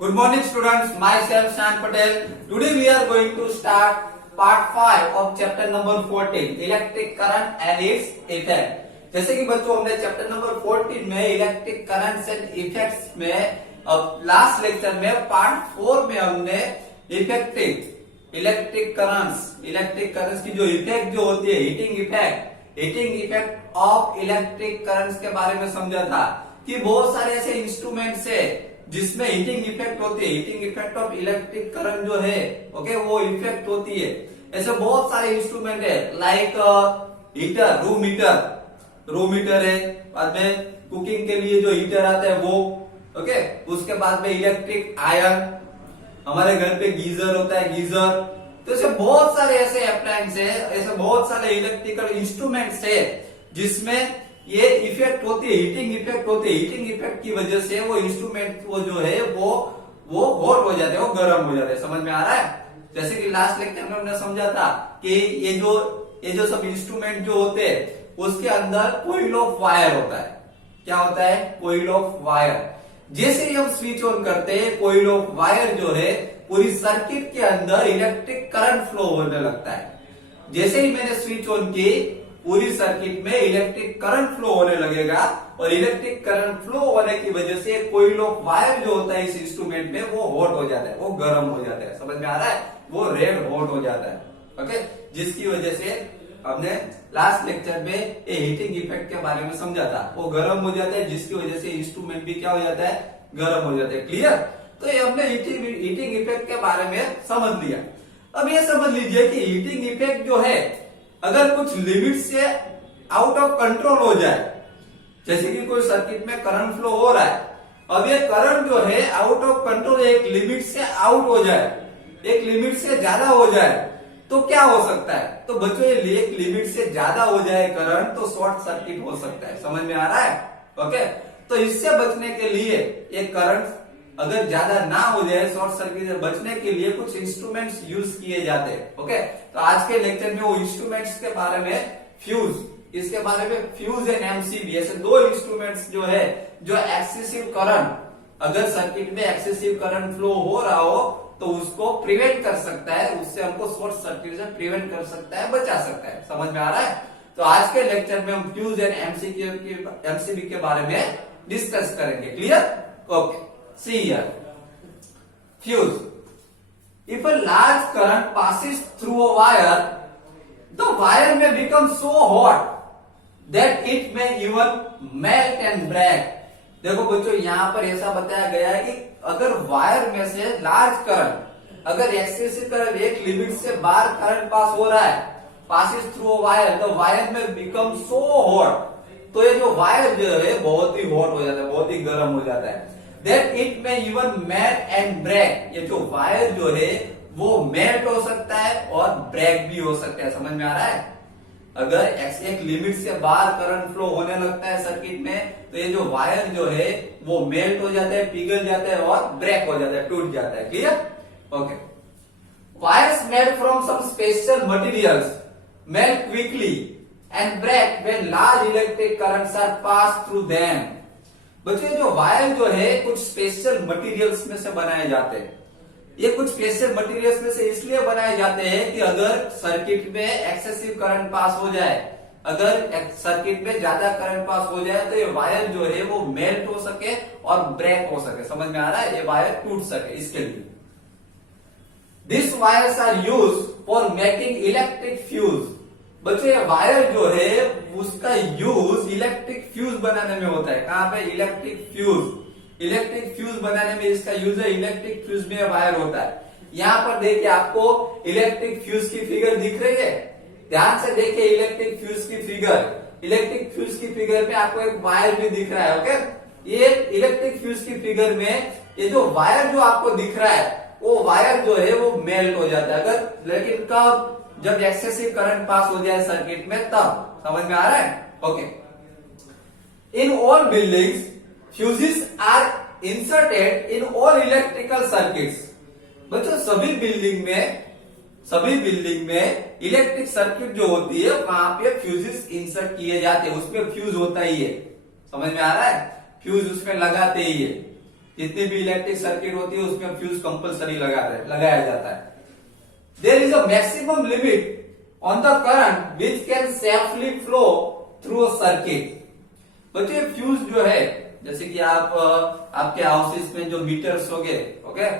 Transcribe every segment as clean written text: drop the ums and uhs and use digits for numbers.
Good morning students, myself Shan Patel. Today we are going to start part 5 of chapter number 14, electric current and its effect. जैसे कि बच्चों हमने chapter number 14 में electric currents and effects में last lecture में part 4 में हमने effective electric currents की जो इफेक्ट जो होती है heating effect of electric currents के बारे में समझा था कि बहुत सारे ऐसे इंस्ट्रूमेंट्स है जिसमें हीटिंग इफेक्ट होती है। Heating effect of electric current जो है ओके वो इफेक्ट होती है। ऐसे बहुत सारे इंस्ट्रूमेंट है लाइक हीटर रूम हीटर है, बाद में कुकिंग के लिए जो हीटर आता है वो ओके। उसके बाद में इलेक्ट्रिक आयरन, हमारे घर पे गीजर होता है गीजर। तो ऐसे बहुत सारे ऐसे अप्लायंस है, ऐसे बहुत सारे इलेक्ट्रिकल इंस्ट्रूमेंट्स है जिसमें ये इफेक्ट होती है, हीटिंग इफेक्ट होती है। हीटिंग इफेक्ट की वजह से वो इंस्ट्रूमेंट वो जो है वो हॉट हो जाते हैं, वो गर्म हो जाते हैं। समझ में आ रहा है? जैसे कि लास्ट लेक्चर में हमने समझा था कि ये जो सब इंस्ट्रूमेंट जो होते हैं उसके अंदर कोइल ऑफ वायर होता है। क्या होता है? Coil of wire. जैसे ही हम स्विच ऑन करते हैं कोइल ऑफ वायर जो है पूरी सर्किट के अंदर इलेक्ट्रिक करंट फ्लो होने लगता है। जैसे ही मैंने स्विच ऑन की पूरी सर्किट में इलेक्ट्रिक करंट फ्लो होने लगेगा और इलेक्ट्रिक करंट फ्लो होने की वजह से कोइल ऑफ वायर जो होता है इस इंस्ट्रूमेंट में वो हॉट हो जाता है, वो गर्म हो जाता है। समझ में आ रहा है? वो रेड हॉट हो जाता है ओके। जिसकी वजह से हमने लास्ट लेक्चर में ये हीटिंग इफेक्ट के बारे में समझा था। वो गर्म हो जाता है जिसकी वजह से इंस्ट्रूमेंट भी क्या हो जाता है? गर्म हो जाता है। क्लियर? तो ये हमने हीटिंग इफेक्ट के बारे में समझ लिया। अब ये समझ लीजिए कि हीटिंग इफेक्ट जो है अगर कुछ लिमिट से आउट ऑफ कंट्रोल हो जाए, जैसे कि कोई सर्किट में करंट फ्लो हो रहा है, अब ये करंट जो है आउट ऑफ कंट्रोल एक लिमिट से आउट हो जाए, एक लिमिट से ज्यादा हो जाए तो क्या हो सकता है? तो बच्चों ये एक लिमिट से ज्यादा हो जाए करंट तो शॉर्ट सर्किट हो सकता है। समझ में आ रहा है? ओके। तो इससे बचने के लिए ये करंट अगर ज्यादा ना हो जाए, शॉर्ट सर्किट से बचने के लिए कुछ इंस्ट्रूमेंट्स यूज किए जाते हैं ओके। तो आज के लेक्चर में वो इंस्ट्रूमेंट्स के बारे में इसके बारे में फ्यूज एंड एमसीबी, ऐसे दो इंस्ट्रूमेंट्स जो है जो एक्सेसिव करंट, अगर सर्किट में एक्सेसिव करंट फ्लो हो रहा हो तो उसको प्रिवेंट कर सकता है, उससे हमको शॉर्ट सर्किट से प्रिवेंट कर सकता है, बचा सकता है। समझ में आ रहा है? तो आज के लेक्चर में हम फ्यूज एंड एमसीबी के बारे में डिस्कस करेंगे। Clear? Okay. See here, fuse. If a large current passes through a wire, the wire may become so hot that it may even melt and break. देखो बच्चों यहाँ पर ऐसा बताया गया है कि अगर वायर में से लार्ज करंट, अगर एक्सेसिव करंट एक लिमिट से बाहर करंट पास हो रहा है, passes through a wire, the wire may become so hot. तो ये जो वायर जो है बहुत ही हॉट हो जाता है, बहुत ही गर्म हो जाता है। That it may even melt and break. ये जो वायर जो है वो मेल्ट हो सकता है और ब्रेक भी हो सकता है। समझ में आ रहा है? अगर एक लिमिट से बाहर करंट फ्लो होने लगता है सर्किट में तो ये जो वायर जो है वो मेल्ट हो जाता है, पिघल जाता है और ब्रेक हो जाता है, टूट जाता है। Clear? Okay. Wires made from some special materials melt quickly and break when large electric currents are pass through them. बच्चों जो वायर जो है कुछ स्पेशल मटेरियल्स में से बनाए जाते हैं। ये कुछ स्पेशल मटेरियल्स में से इसलिए बनाए जाते हैं कि अगर सर्किट में एक्सेसिव करंट पास हो जाए, अगर सर्किट में ज्यादा करंट पास हो जाए तो ये वायर जो है वो मेल्ट हो सके और ब्रेक हो सके। समझ में आ रहा है? ये वायर टूट सके, इसके लिए this wires are use for making electric fuse. बच्चों ये वायर जो है उसका यूज इलेक्ट्रिक फ्यूज बनाने में होता है। कहां पे? इलेक्ट्रिक फ्यूज बनाने में इसका यूज है। इलेक्ट्रिक फ्यूज में वायर होता है। यहाँ पर देखिए आपको इलेक्ट्रिक फ्यूज की फिगर दिख रही है, ध्यान से देखिए इलेक्ट्रिक फ्यूज की फिगर। इलेक्ट्रिक फ्यूज की फिगर में आपको एक वायर भी दिख रहा है ओके। ये इलेक्ट्रिक फ्यूज की फिगर में ये जो वायर जो आपको दिख रहा है वो वायर जो है वो मेल्ट हो जाता है। अगर लेकिन कब? जब एक्सेसिव करंट पास हो जाए सर्किट में तब। समझ में आ रहा है? Okay. In all buildings fuses are inserted in all electrical circuits. बच्चों सभी बिल्डिंग में इलेक्ट्रिक सर्किट जो होती है वहां पे फ्यूजेस इंसर्ट किए जाते हैं। उसमें फ्यूज होता ही है। समझ में आ रहा है? फ्यूज उसमें लगाते ही है। जितनी भी इलेक्ट्रिक सर्किट होती है उसमें फ्यूज कंपलसरी लगाया जाता है। There is a maximum limit on the current which can safely flow through a circuit. बच्चों ये फ्यूज जो है, जैसे कि आप आपके हाउसेस में जो मीटर्स हो गए, ओके,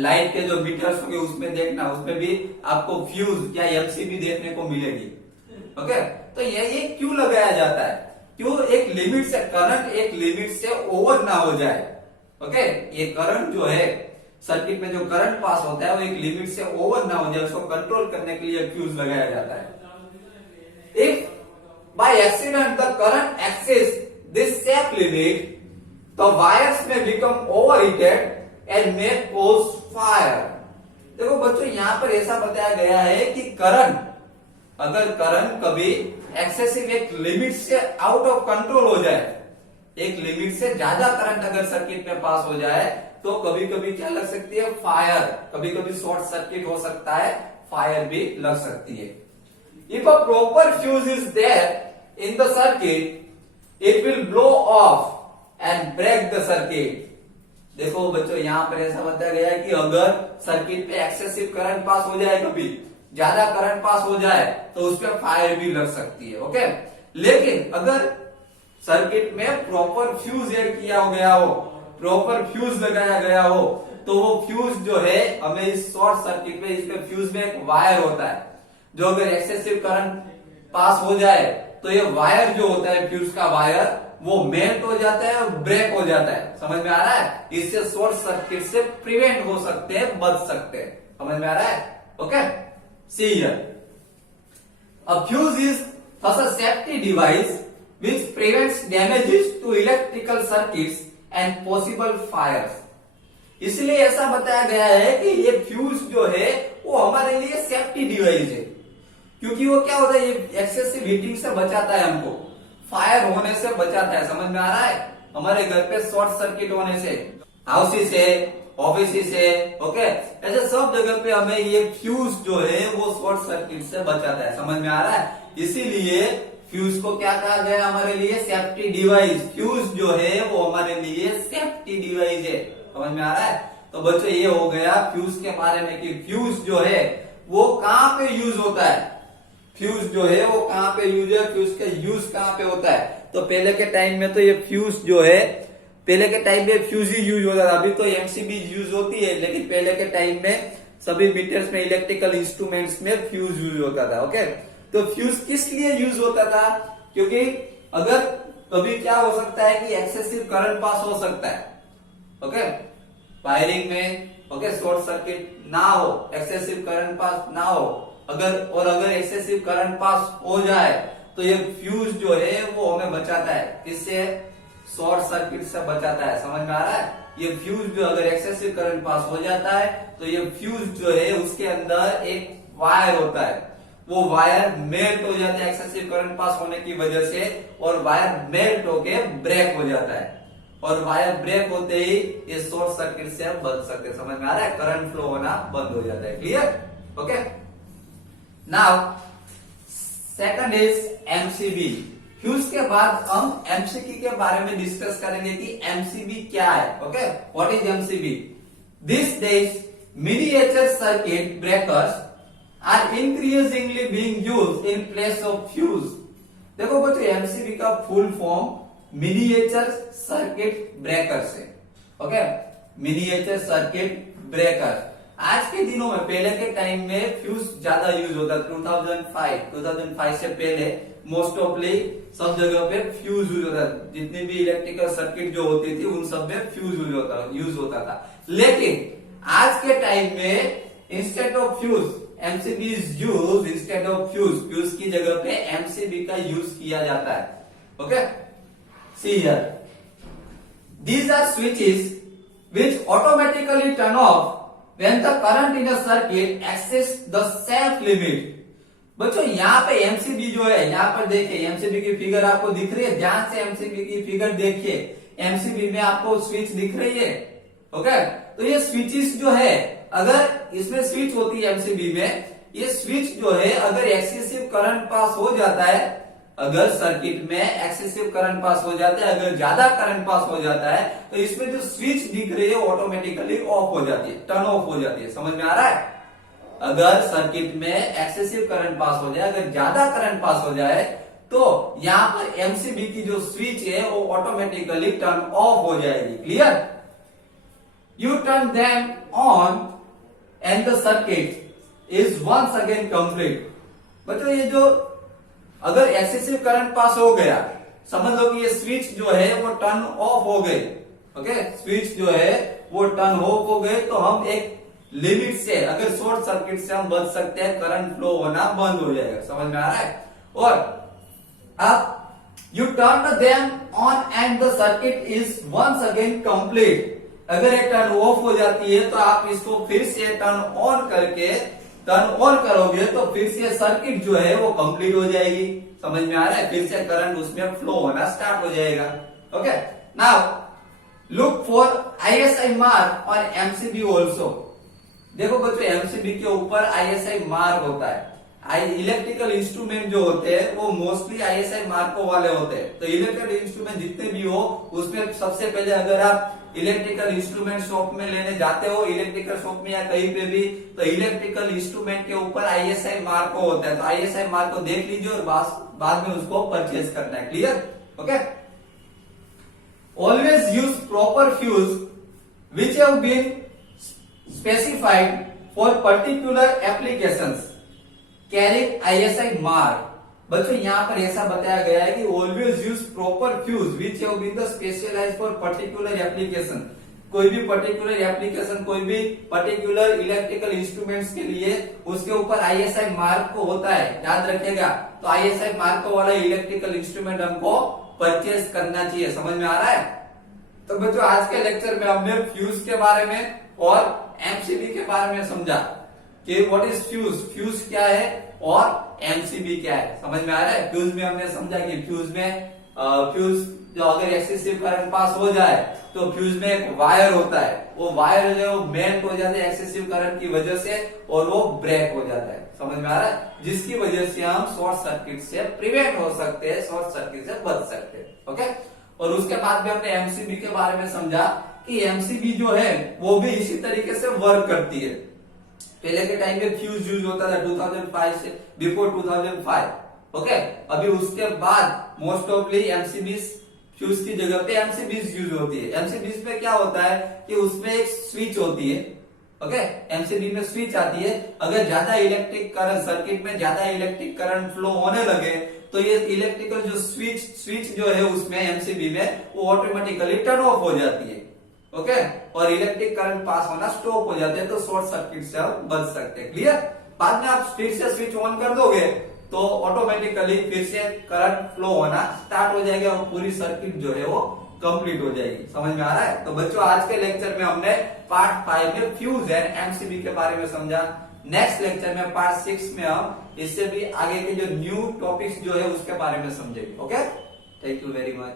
लाइट के जो मीटर्स हो गए उसमें देखना, उसमें भी आपको फ्यूज या एमसीबी देखने को मिलेगी। ओके, तो ये क्यों लगाया जाता है? क्यों? एक लिमिट से करंट एक लिमिट से ओवर ना हो जाए। ओके, ये करंट जो है सर्किट में जो करंट पास होता है वो एक लिमिट से ओवर ना हो जाए, उसको कंट्रोल करने के लिए फ्यूज लगाया जाता है। If by accident the current exceeds this safe limit, the wires में become overheated and may cause fire. देखो बच्चों यहां पर ऐसा बताया गया है कि करंट, अगर करंट कभी एक्सेसिव एक लिमिट से आउट ऑफ कंट्रोल हो जाए, एक लिमिट से ज्यादा करंट अगर सर्किट में पास हो जाए तो कभी कभी क्या लग सकती है? फायर। कभी कभी शॉर्ट सर्किट हो सकता है, फायर भी लग सकती है। If a proper fuse is there in the circuit, it will blow off and break the circuit. देखो बच्चों यहां पर ऐसा बताया गया है कि अगर सर्किट पे एक्सेसिव करंट पास हो जाए, कभी ज्यादा करंट पास हो जाए तो उसमें फायर भी लग सकती है। ओके, लेकिन अगर सर्किट में प्रॉपर फ्यूज ऐड किया गया हो, प्रॉपर फ्यूज लगाया गया हो, तो वो फ्यूज जो है हमें इस शॉर्ट सर्किट में, इसमें फ्यूज में एक वायर होता है जो अगर एक्सेसिव करंट पास हो जाए तो ये वायर जो होता है फ्यूज का वायर, वो मेल्ट हो जाता है और ब्रेक हो जाता है। समझ में आ रहा है? इससे शॉर्ट सर्किट से प्रिवेंट हो सकते हैं, बच सकते हैं। समझ में आ रहा है? Okay, see here, a fuse is thus a safety device which prevents damages to electrical circuits and possible fires। इसलिए ऐसा बताया गया है कि ये फ्यूज जो है वो हमारे लिए सेफ्टी डिवाइस है, क्योंकि वो क्या होता है, ये एक्सेसिव हीटिंग से बचाता है, हमको फायर होने से बचाता है। समझ में आ रहा है? हमारे घर पे शॉर्ट सर्किट होने से, हाउसेस है, ऑफिस है, ओके, ऐसे सब जगह पे हमें ये फ्यूज जो है वो शॉर्ट सर्किट से बचाता है। समझ में आ रहा है? इसीलिए फ्यूज को क्या कहा गया हमारे लिए? Safety device. फ्यूज जो है वो हमारे लिए सेफ्टी डिवाइस है। समझ में आ रहा है? तो बच्चों ये हो गया फ्यूज के बारे में कि फ्यूज जो है वो कहां पे यूज होता है, फ्यूज जो है वो कहां पे यूज है, फ्यूज का यूज कहां पे होता है। तो पहले के टाइम में तो ये फ्यूज जो है, पहले के टाइम में फ्यूज ही यूज होता था। अभी तो एमसीबी यूज होती है, लेकिन पहले के टाइम में सभी मीटर्स में, इलेक्ट्रिकल इंस्ट्रूमेंट्स में फ्यूज यूज होता था। ओके, तो फ्यूज किस लिए यूज होता था? क्योंकि अगर कभी क्या हो सकता है कि एक्सेसिव करंट पास हो सकता है, ओके, वायरिंग में, ओके, शॉर्ट सर्किट ना हो, एक्सेसिव करंट पास ना हो, अगर एक्सेसिव करंट पास हो जाए तो ये फ्यूज जो है वो हमें बचाता है, किससे? शॉर्ट सर्किट से बचाता है। समझ में आ रहा है? ये फ्यूज जो अगर एक्सेसिव करंट पास हो जाता है तो ये फ्यूज जो है उसके अंदर एक वायर होता है, वो वायर मेल्ट हो जाता है एक्सेसिव करंट पास होने की वजह से, और वायर मेल्ट होके ब्रेक हो जाता है, और वायर ब्रेक होते ही ये शॉर्ट सर्किट से बच सकते हैं। समझ में आ रहा है? करंट फ्लो होना बंद हो जाता है। Clear? Okay, now second is MCB. Fuse के बाद हम एमसीबी के बारे में डिस्कस करेंगे कि एमसीबी क्या है। Okay, what is MCB? This days miniature circuit breakers are increasingly being used in place of fuse. देखो बच्चों, एमसीबी का full form miniature circuit breakers है। Okay, miniature circuit breaker. आज के दिनों में, पहले के टाइम में फ्यूज ज्यादा यूज होता था। 2005 से पहले मोस्ट ऑफली सब जगह पे फ्यूज यूज होता था। जितनी भी इलेक्ट्रिकल सर्किट जो होती थी उन सब में फ्यूज यूज होता था। लेकिन आज के टाइम में instead of fuse MCB is use, instead of fuse, fuse की जगह पे एमसीबी का यूज किया जाता है। Okay, see here, these are switches which automatically turn off when the current in a circuit exceeds the safe limit। बच्चों यहाँ पे एमसीबी जो है, यहाँ पर देखिए एमसीबी की फिगर आपको दिख रही है, ध्यान से एमसीबी की फिगर देखिए। एमसीबी में आपको स्विच दिख रही है। ओके, तो ये स्विचेस जो है, अगर इसमें स्विच होती है एमसीबी में, ये स्विच जो है अगर एक्सेसिव करंट पास हो जाता है अगर सर्किट में एक्सेसिव करंट पास हो जाता है, अगर ज्यादा करंट पास हो जाता है तो इसमें जो स्विच दिख रही है ऑटोमेटिकली ऑफ हो जाती है, टर्न ऑफ हो जाती है। समझ में आ रहा है? अगर सर्किट में एक्सेसिव करंट पास हो जाए, अगर ज्यादा करंट पास हो जाए तो यहां पर एमसीबी की जो स्विच है वो ऑटोमेटिकली टर्न ऑफ हो जाएगी। Clear? You turn them on and the circuit is once again complete. बच्चों ये जो अगर एक्सेसिव करंट पास हो गया, समझ लो कि ये स्विच जो है वो टर्न ऑफ हो गई। ओके, स्विच जो है वो टर्न ऑफ हो गए तो हम एक लिमिट से, अगर शॉर्ट सर्किट से हम बच सकते हैं, करंट फ्लो होना बंद हो जाएगा। समझ में आ रहा है? और अब you turn them on and the circuit is once again complete. अगर ये टर्न ऑफ हो जाती है तो आप इसको फिर से टर्न ऑन करके टर्न ऑन करोगे तो फिर से सर्किट जो है वो कंप्लीट हो जाएगी। समझ में आ रहा है? फिर से करंट उसमें फ्लो होना स्टार्ट हो जाएगा। Okay, now look for ISI mark और एमसीबी ऑल्सो। देखो बच्चों, एमसीबी के ऊपर आईएसआई मार्क होता है। इलेक्ट्रिकल इंस्ट्रूमेंट जो होते हैं वो मोस्टली आईएसआई मार्कों वाले होते हैं। तो इलेक्ट्रिकल इंस्ट्रूमेंट जितने भी हो उसमें सबसे पहले अगर आप इलेक्ट्रिकल इंस्ट्रूमेंट शॉप में लेने जाते हो, इलेक्ट्रिकल शॉप में या कहीं पे भी, तो इलेक्ट्रिकल इंस्ट्रूमेंट के ऊपर आईएसआई मार्को होता है। तो आईएसआई मार्क को देख लीजिए और बाद में उसको परचेज करना है। Clear? Okay, always use proper fuse which have been specified for particular applications carrying ISI mark. बच्चों यहाँ पर ऐसा बताया गया है कि always use proper fuse which have been the specialized for particular application. कोई भी पर्टिकुलर एप्लीकेशन, कोई भी पर्टिकुलर इलेक्ट्रिकल इंस्ट्रूमेंट्स के लिए उसके ऊपर आईएसआई मार्क को होता है, याद रखिएगा। तो आईएसआई मार्क वाला इलेक्ट्रिकल इंस्ट्रूमेंट हमको परचेज करना चाहिए। समझ में आ रहा है? तो बच्चों आज के लेक्चर में हमने फ्यूज के बारे में और एमसीबी के बारे में समझा कि व्हाट इज फ्यूज, फ्यूज क्या है और एमसीबी क्या है। समझ में आ रहा है? फ्यूज में हमने समझा कि फ्यूज जो अगर एक्सेसिव करंट पास हो जाए तो फ्यूज में एक वायर होता है, वो वायर जो है वो मेल्ट हो जाता है एक्सेसिव करंट की वजह से और वो ब्रेक हो जाता है। समझ में आ रहा है? जिसकी वजह से हम शॉर्ट सर्किट से प्रिवेंट हो सकते हैं, शॉर्ट सर्किट से बच सकते हैं। ओके, और उसके बाद में हमने एमसीबी के बारे में समझा कि एमसीबी जो है वो भी इसी तरीके से वर्क करती है। पहले के टाइम में फ्यूज यूज होता था 2005 से, बिफोर 2005। ओके, अभी उसके बाद मोस्ट ऑफली एमसीबीज फ्यूज की जगह पे एमसीबीज यूज होती है। एमसीबीज में क्या होता है कि उसमें एक स्विच होती है। ओके, एमसीबी में स्विच आती है। अगर ज्यादा इलेक्ट्रिक करंट, सर्किट में ज्यादा इलेक्ट्रिक करंट फ्लो होने लगे तो ये इलेक्ट्रिकल जो स्विच जो है उसमें एमसीबी में वो ऑटोमेटिकली टर्न ऑफ हो जाती है। ओके, और इलेक्ट्रिक करंट पास होना स्टॉप हो जाते हैं, तो शॉर्ट सर्किट से हम बच सकते हैं। क्लियर? बाद में आप फिर से स्विच ऑन कर दोगे तो ऑटोमेटिकली फिर से करंट फ्लो होना स्टार्ट हो जाएगा और पूरी सर्किट जो है वो कंप्लीट हो जाएगी। समझ में आ रहा है? तो बच्चों आज के लेक्चर में हमने पार्ट 5 में फ्यूज एंड एमसीबी के बारे में समझा। नेक्स्ट लेक्चर में पार्ट 6 में हम इससे भी आगे के जो न्यू टॉपिक्स जो है उसके बारे में समझेंगे। Okay, thank you very much.